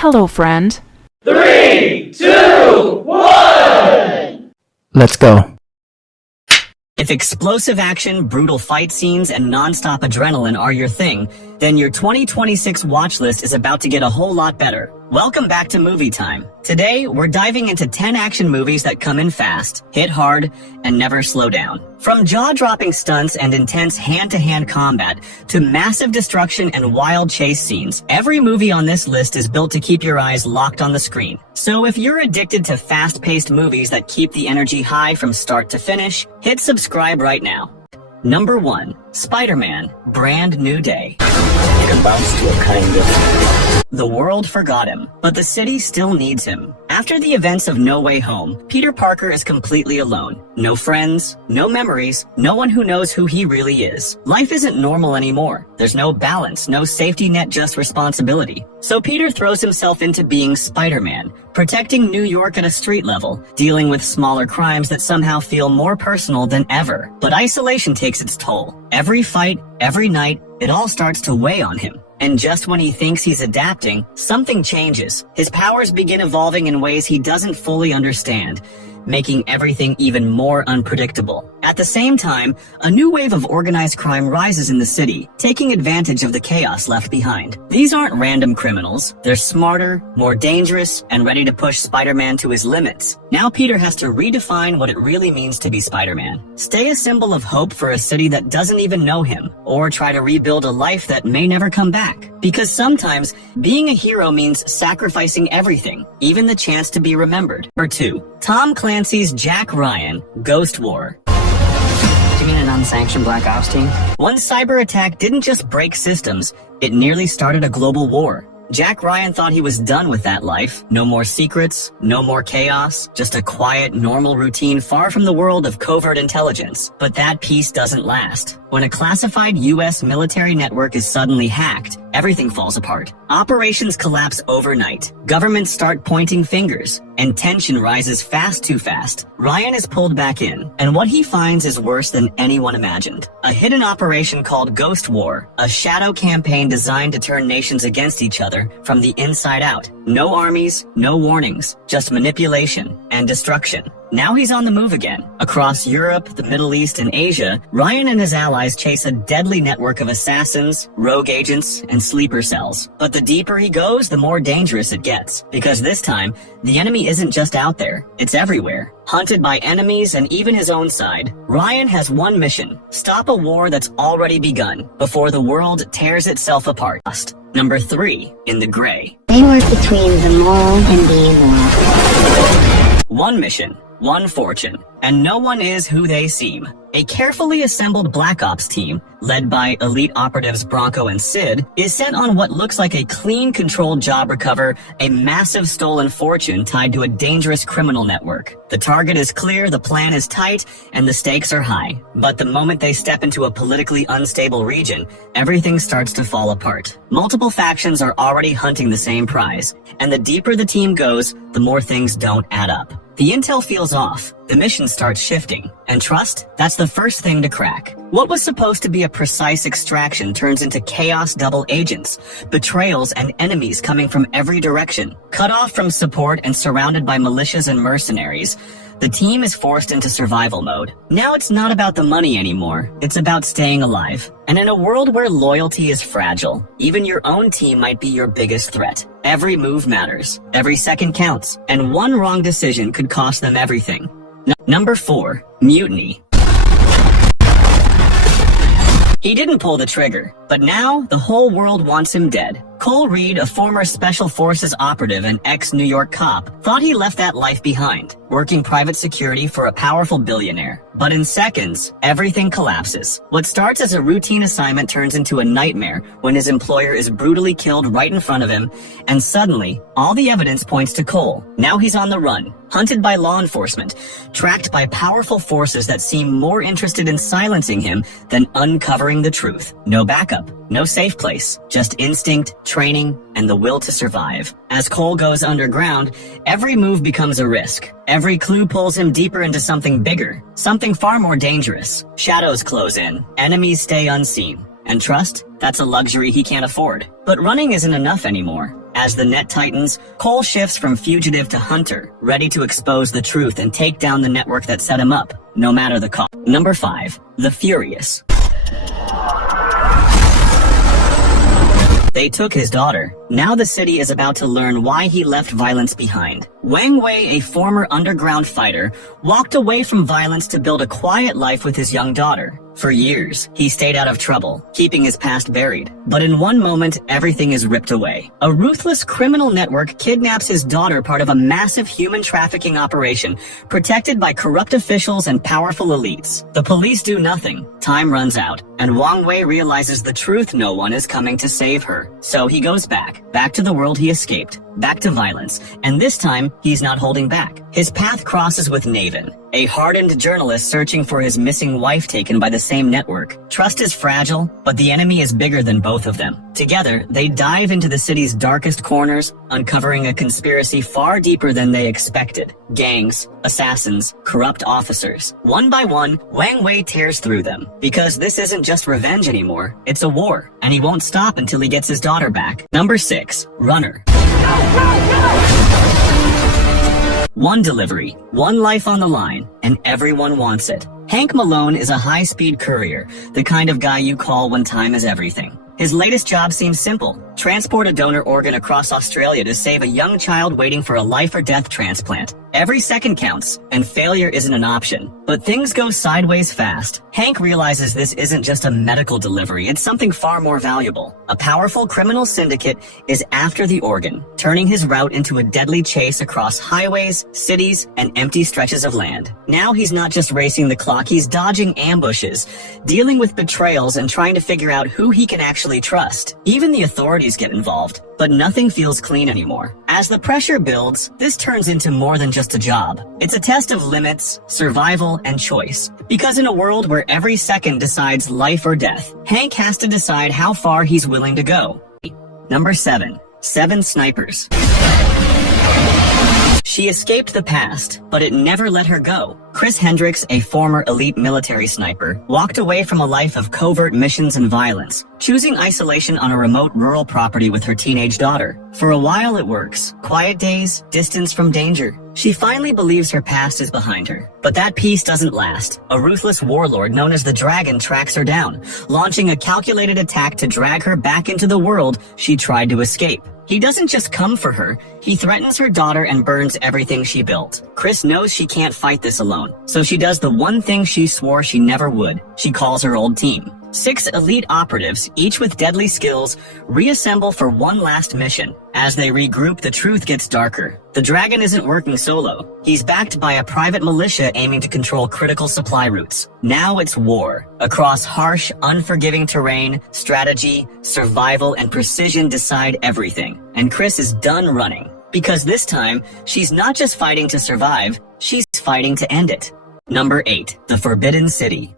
Hello, friend. 3, 2, 1! Let's go. If explosive action, brutal fight scenes, and non-stop adrenaline are your thing, then your 2026 watch list is about to get a whole lot better. Welcome back to Movie Time. Today, we're diving into 10 action movies that come in fast, hit hard, and never slow down. From jaw-dropping stunts and intense hand-to-hand combat to massive destruction and wild chase scenes, every movie on this list is built to keep your eyes locked on the screen. So if you're addicted to fast-paced movies that keep the energy high from start to finish, hit subscribe right now. Number 1. Spider-Man, Brand New Day. It amounts to a kind of... The world forgot him, but the city still needs him. After the events of No Way Home, Peter Parker is completely alone. No friends, no memories, no one who knows who he really is. Life isn't normal anymore. There's no balance, no safety net, just responsibility. So Peter throws himself into being Spider-Man, protecting New York at a street level, dealing with smaller crimes that somehow feel more personal than ever. But isolation takes its toll. Every fight, every night, it all starts to weigh on him. And just when he thinks he's adapting, something changes. His powers begin evolving in ways he doesn't fully understand, making everything even more unpredictable. At the same time, a new wave of organized crime rises in the city, taking advantage of the chaos left behind. These aren't random criminals. They're smarter, more dangerous, and ready to push Spider-Man to his limits. Now Peter has to redefine what it really means to be Spider-Man. Stay a symbol of hope for a city that doesn't even know him, or try to rebuild a life that may never come back. Because sometimes, being a hero means sacrificing everything, even the chance to be remembered. Number 2. Tom Clancy's Jack Ryan, Ghost War. Do you mean an unsanctioned Black Ops team? One cyber attack didn't just break systems, it nearly started a global war. Jack Ryan thought he was done with that life. No more secrets, no more chaos, just a quiet, normal routine far from the world of covert intelligence. But that peace doesn't last. When a classified US military network is suddenly hacked, everything falls apart. Operations collapse overnight. Governments start pointing fingers, and tension rises too fast. Ryan is pulled back in, and what he finds is worse than anyone imagined. A hidden operation called Ghost War, a shadow campaign designed to turn nations against each other from the inside out. No armies, no warnings, just manipulation and destruction. Now he's on the move again. Across Europe, the Middle East, and Asia, Ryan and his allies chase a deadly network of assassins, rogue agents, and sleeper cells. But the deeper he goes, the more dangerous it gets. Because this time, the enemy isn't just out there, it's everywhere. Hunted by enemies and even his own side, Ryan has one mission: stop a war that's already begun, before the world tears itself apart. Number 3. In the Gray. They work between the moral and the immoral. One mission, one fortune, and no one is who they seem. A carefully assembled Black Ops team, led by elite operatives Bronco and Sid, is sent on what looks like a clean, controlled job recover a massive stolen fortune tied to a dangerous criminal network. The target is clear, the plan is tight, and the stakes are high. But the moment they step into a politically unstable region, everything starts to fall apart. Multiple factions are already hunting the same prize, and the deeper the team goes, the more things don't add up. The intel feels off, the mission starts shifting, and trust, that's the first thing to crack. What was supposed to be a precise extraction turns into chaos double agents, betrayals, and enemies coming from every direction. Cut off from support and surrounded by militias and mercenaries, the team is forced into survival mode. Now it's not about the money anymore, it's about staying alive. And in a world where loyalty is fragile, even your own team might be your biggest threat. Every move matters, every second counts, and one wrong decision could cost them everything. Number 4. Mutiny. He didn't pull the trigger, but now the whole world wants him dead. Cole Reed, a former Special Forces operative and ex-New York cop, thought he left that life behind, working private security for a powerful billionaire. But in seconds, everything collapses. What starts as a routine assignment turns into a nightmare when his employer is brutally killed right in front of him, and suddenly, all the evidence points to Cole. Now he's on the run, hunted by law enforcement, tracked by powerful forces that seem more interested in silencing him than uncovering the truth. No backup, no safe place, just instinct, training, and the will to survive. As Cole goes underground, every move becomes a risk. Every clue pulls him deeper into something bigger, something far more dangerous. Shadows close in, enemies stay unseen, and trust, that's a luxury he can't afford. But running isn't enough anymore. As the net tightens, Cole shifts from fugitive to hunter, ready to expose the truth and take down the network that set him up, no matter the cost. Number 5. The Furious. They took his daughter. Now the city is about to learn why he left violence behind. Wang Wei, a former underground fighter, walked away from violence to build a quiet life with his young daughter. For years, he stayed out of trouble, keeping his past buried. But in one moment, everything is ripped away. A ruthless criminal network kidnaps his daughter, part of a massive human trafficking operation, protected by corrupt officials and powerful elites. The police do nothing. Time runs out, and Wang Wei realizes the truth: no one is coming to save her. So he goes back to the world he escaped, back to violence, and this time, he's not holding back. His path crosses with Naven, a hardened journalist searching for his missing wife taken by the same network. Trust is fragile, but the enemy is bigger than both of them. Together, they dive into the city's darkest corners, uncovering a conspiracy far deeper than they expected. Gangs, assassins, corrupt officers. One by one, Wang Wei tears through them. Because this isn't just revenge anymore, it's a war, and he won't stop until he gets his daughter back. Number 6. Runner. One delivery, one life on the line, and everyone wants it. Hank Malone is a high-speed courier, the kind of guy you call when time is everything. His latest job seems simple: transport a donor organ across Australia to save a young child waiting for a life-or-death transplant. Every second counts, and failure isn't an option. But things go sideways fast. Hank realizes this isn't just a medical delivery, it's something far more valuable. A powerful criminal syndicate is after the organ, turning his route into a deadly chase across highways, cities, and empty stretches of land. Now he's not just racing the clock, he's dodging ambushes, dealing with betrayals, and trying to figure out who he can actually trust. Even the authorities get involved, but nothing feels clean anymore. As the pressure builds, this turns into more than just a job. It's a test of limits, survival, and choice. Because in a world where every second decides life or death, Hank has to decide how far he's willing to go. Number 7. 7 Snipers. She escaped the past, but it never let her go. Chris Hendricks, a former elite military sniper, walked away from a life of covert missions and violence, choosing isolation on a remote rural property with her teenage daughter. For a while it works. Quiet days, distance from danger. She finally believes her past is behind her. But that peace doesn't last. A ruthless warlord known as the Dragon tracks her down, launching a calculated attack to drag her back into the world she tried to escape. He doesn't just come for her, he threatens her daughter and burns everything she built. Chris knows she can't fight this alone, so she does the one thing she swore she never would. She calls her old team. 6 elite operatives, each with deadly skills, reassemble for one last mission. As they regroup, the truth gets darker. The Dragon isn't working solo. He's backed by a private militia aiming to control critical supply routes. Now it's war. Across harsh, unforgiving terrain, strategy, survival, and precision decide everything. And Chris is done running. Because this time, she's not just fighting to survive, she's fighting to end it. Number 8. The Forbidden City.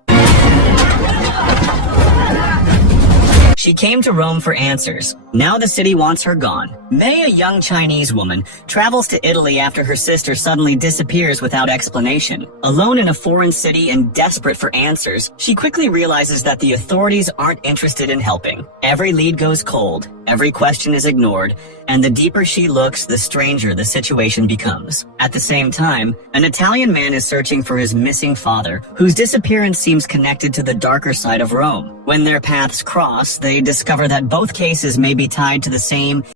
She came to Rome for answers. Now the city wants her gone. May, a young Chinese woman, travels to Italy after her sister suddenly disappears without explanation. Alone in a foreign city and desperate for answers, she quickly realizes that the authorities aren't interested in helping. Every lead goes cold, every question is ignored, and the deeper she looks, the stranger the situation becomes. At the same time, an Italian man is searching for his missing father, whose disappearance seems connected to the darker side of Rome. When their paths cross, they discover that both cases may be tied to the same